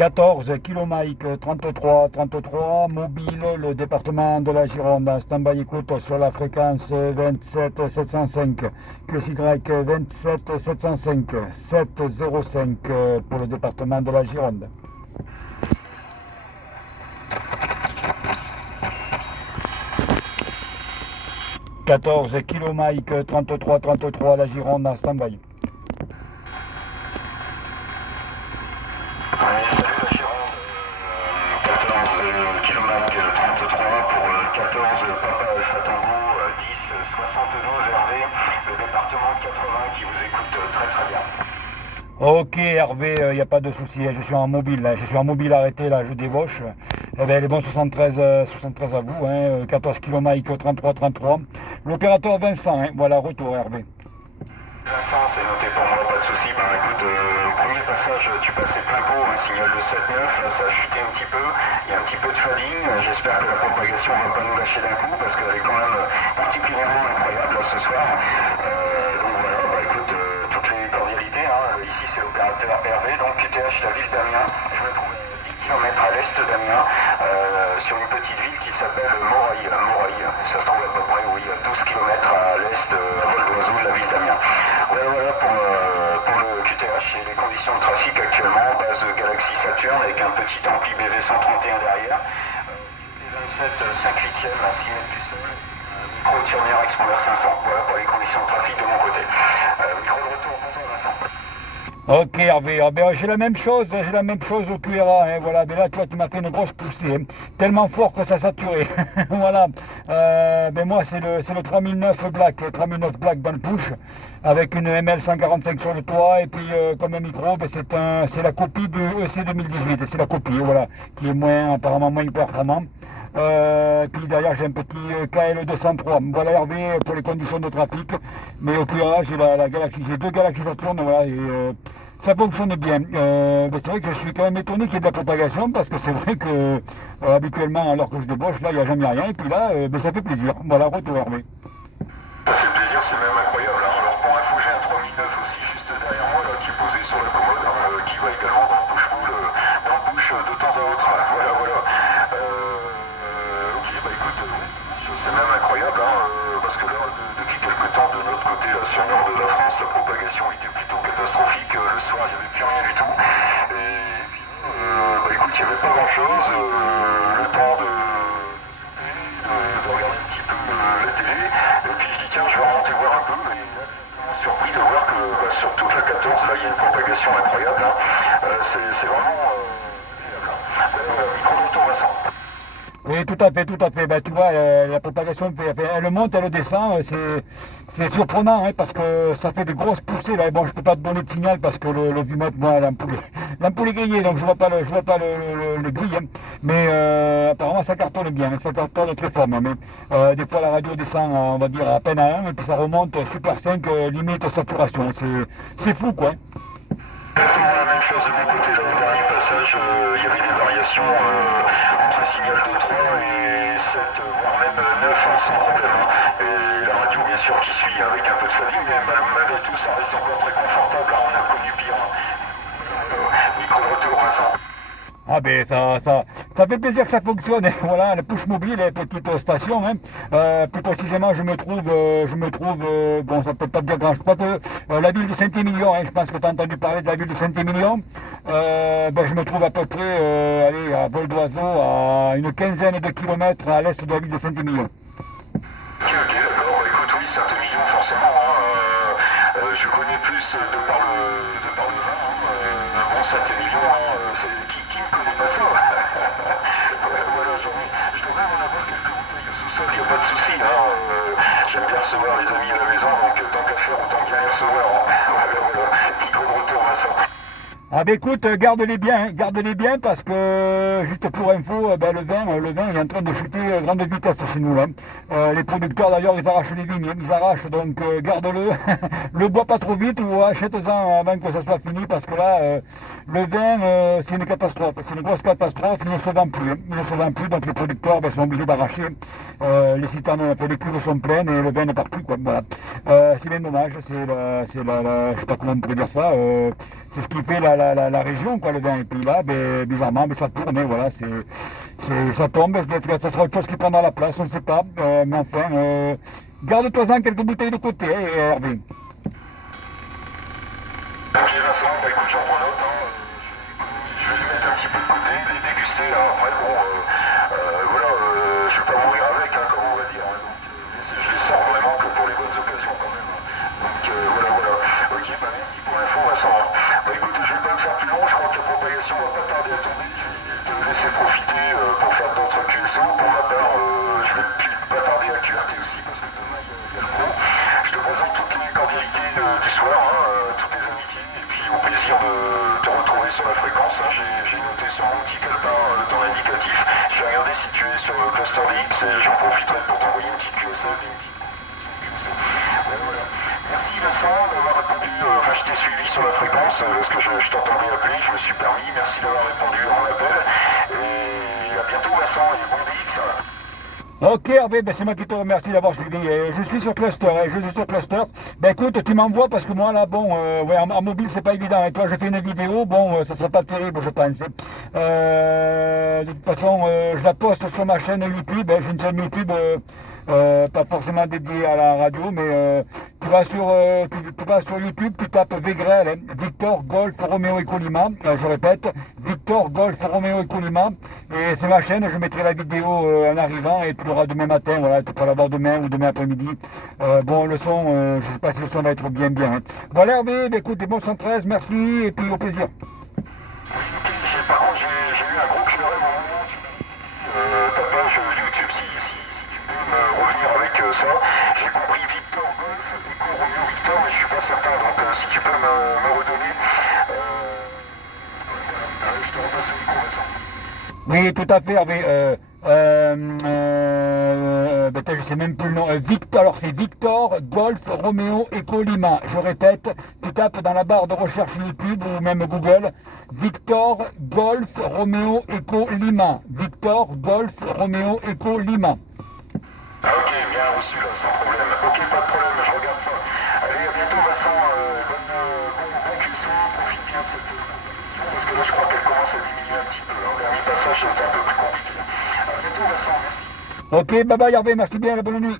14 Kilo Mike 33 mobile, le département de la Gironde, en stand-by écoute sur la fréquence 27 705, QSY 27 705, 705 pour le département de la Gironde. « 14 Kilo Mike 33 la Gironde en stand-by. Qui vous écoute très bien. Ok Hervé, il n'y a pas de souci, je suis en mobile, je suis en mobile arrêté, là je débauche. Eh bien les bons 73 à vous, 14 km 33. L'opérateur Vincent, voilà, retour Hervé. Vincent, c'est noté pour moi, pas de souci. Écoute, au premier passage, tu passais plein pot, un signal de 7-9, là ça a chuté un petit peu, il y a un petit peu de flooding, j'espère que la propagation ne va pas nous lâcher d'un coup, parce qu'elle est quand même particulièrement incroyable là, ce soir. Donc voilà, écoute, toutes les cordialités, ici c'est l'opérateur Hervé, donc QTH, la ville d'Amiens, je me trouve à 10 km à l'est d'Amiens, sur une petite ville qui s'appelle Moraille, ça se trouve à peu près, oui, à 12 km à l'est, à vol d'oiseau de la ville d'Amiens. Voilà pour le QTH et les conditions de trafic actuellement, base Galaxy Saturn avec un petit ampli BV131 derrière, P27 5 litres à 6 mètres du sol, micro Turner Expander 500. Voilà pour les conditions de trafic de mon côté. Micro de retour pour toi Vincent. Ok Hervé, j'ai la même chose au QRA, voilà, mais là toi tu m'as fait une grosse poussée, tellement fort que ça saturé, voilà, moi c'est le 3009 Black dans le push, avec une ML145 sur le toit, et puis comme un micro, c'est la copie du EC 2018, c'est la copie, voilà, qui est apparemment moins performant. Puis derrière j'ai un petit KL203. Voilà Hervé pour les conditions de trafic. Mais au QRA j'ai la Galaxy, j'ai deux Galaxy Saturn, voilà, et ça fonctionne bien. C'est vrai que je suis quand même étonné qu'il y ait de la propagation, parce que c'est vrai que habituellement alors que je débauche, là il n'y a jamais rien, et puis là ça fait plaisir. Voilà, retour Hervé. Ça fait plaisir, c'est même incroyable. Alors pour info, j'ai un 3009 aussi juste derrière moi là, qui est posé sur la commode, qui va également dans le push de temps à autre. Voilà. Ok, écoute, c'est même incroyable, parce que là, depuis quelques temps, de notre côté, là, sur le nord de la France, la propagation était plutôt catastrophique. Le soir, il n'y avait plus rien du tout. Et puis, écoute, il n'y avait pas grand-chose. Le temps de regarder un petit peu la télé. Et puis, je dis, tiens, je vais remonter voir un peu. Et surpris de voir que sur toute la 14, là, il y a une propagation incroyable. C'est vraiment... micro de retour Vincent. Oui, tout à fait. Tu vois, la propagation, elle monte, elle descend. C'est surprenant, parce que ça fait des grosses poussées. Là. Bon, je peux pas te donner de signal parce que le vumètre, moi, l'ampoule est grillée, donc je vois pas le grille. Mais apparemment, ça cartonne bien, ça cartonne très fort. Mais des fois, la radio descend, on va dire, à peine à 1, et puis ça remonte super 5, limite saturation. C'est fou, quoi. Exactement la même chose de mon côté. Là, au dernier passage, il y avait des variations entre un signal de 3 et 7, voire même 9 sans problème. Et la radio, bien sûr, qui suit avec un peu de fatigue, mais malgré tout, ça reste encore très confortable. On a connu pire. Micro de retour, Vincent. Ah ben ça fait plaisir que ça fonctionne. Voilà, le push mobile, petite station. Plus précisément, je me trouve, bon, ça peut pas dire grand. Je crois que la ville de Saint-Émilion, je pense que tu as entendu parler de la ville de Saint-Émilion. Je me trouve à peu près, à vol d'oiseau, à une quinzaine de kilomètres à l'est de la ville de Saint-Émilion. Ok, d'accord. Écoute, oui, Saint-Émilion, forcément. Je connais plus de par le vin. Bon, Saint-Émilion, qui ne connaît pas ça? Voilà, je devrais en avoir quelques bouteilles au sous-sol, il n'y a pas de souci. J'aime bien recevoir les amis à la maison, donc tant qu'à faire, autant bien les recevoir. Voilà. Micro de retour, Vincent. Ah ben écoute, garde-les bien parce que, juste pour info, le vin est en train de chuter à grande vitesse chez nous là. Les producteurs d'ailleurs ils arrachent les vignes, donc garde-le, le bois pas trop vite ou achète-en avant que ça soit fini parce que là, le vin c'est une catastrophe, c'est une grosse catastrophe, il ne se vend plus, donc les producteurs sont obligés d'arracher, les citernes, les cuves sont pleines et le vin ne part plus quoi, voilà. C'est bien dommage, je sais pas comment on pourrait dire ça, c'est ce qui fait la la région, quoi, le vin. Et puis là, ben, bizarrement, ben, ça tourne, et voilà, ça tombe. Peut-être que ça sera autre chose qui prendra la place, on ne sait pas. Mais enfin, garde-toi-en quelques bouteilles de côté, hein, Hervé. Ok Vincent, bah écoute, j'en prends note, hein. Je vais les mettre un petit peu de côté, les déguster, hein. Après bon, voilà, je vais pas mourir avec, hein, comme on va dire, hein. Donc je les sors vraiment que pour les bonnes occasions quand même, hein. Donc voilà. Ok, bah merci pour l'info Vincent, hein. Bah écoute, je vais pas me faire plus long, je crois que la propagation va pas tarder à tomber, je vais te laisser profiter pour faire d'autres QSO. Pour ma part, je vais pas tarder à QRT aussi, parce que demain il y a le pro. Je te présente toutes les cordialités du soir, hein, toutes les amitiés, et puis au plaisir de te retrouver sur la fréquence, hein. J'ai noté sur mon petit calepin ton indicatif. Je vais regarder si tu es sur le cluster DX et j'en profiterai pour t'envoyer une petite QSO et une petite QSO. Voilà. Merci Vincent d'avoir répondu, enfin je t'ai suivi sur la fréquence, parce que je t'entendais appeler, je me suis permis, merci d'avoir répondu à mon appel, et à bientôt Vincent, et bon DX. Ok Hervé, ben c'est moi qui te remercie d'avoir suivi. Je suis sur Cluster, je suis sur Cluster. Ben écoute, tu m'envoies parce que moi là, bon, ouais, en mobile c'est pas évident. Et toi, je fais une vidéo, bon, ça serait pas terrible, je pense. De toute façon, je la poste sur ma chaîne YouTube. J'ai une chaîne YouTube, pas forcément dédiée à la radio, mais tu vas sur YouTube, tu tapes Végrel, hein, Victor Golf Romeo Eco Lima. Je répète, Victor Golf Romeo Eco Lima. Et c'est ma chaîne, je mettrai la vidéo en arrivant et tu l'auras demain matin, voilà, tu pourras l'avoir demain ou demain après-midi. Bon, le son, je ne sais pas si le son va être bien, hein. Voilà Hervé, écoute, des bons 113, merci et puis au plaisir. Par contre, j'ai eu un gros QRM au moment où tu m'as dit ta page YouTube, si tu peux me revenir avec ça. J'ai compris Victor Golf, Eco Romeo Victor, mais je suis pas certain, donc si tu peux me redonner, je te repasse le micro, Vincent. Oui, tout à fait, Hervé. Je sais même plus le nom. Victor, alors c'est Victor Golf Romeo Eco Lima. Je répète, tu tapes dans la barre de recherche YouTube ou même Google, Victor Golf Romeo Eco Lima. Victor Golf Romeo Eco Lima. Ah ok, bien reçu là, sans problème. Ok, pas de problème, je regarde ça. Allez, à bientôt Vincent, bon QSO, profite bien de cette conversation, parce que là je crois qu'elle commence à diminuer un petit peu. Le dernier passage c'était un peu plus compliqué. À bientôt Vincent, merci. Ok, bye bye Hervé, merci bien, bonne nuit.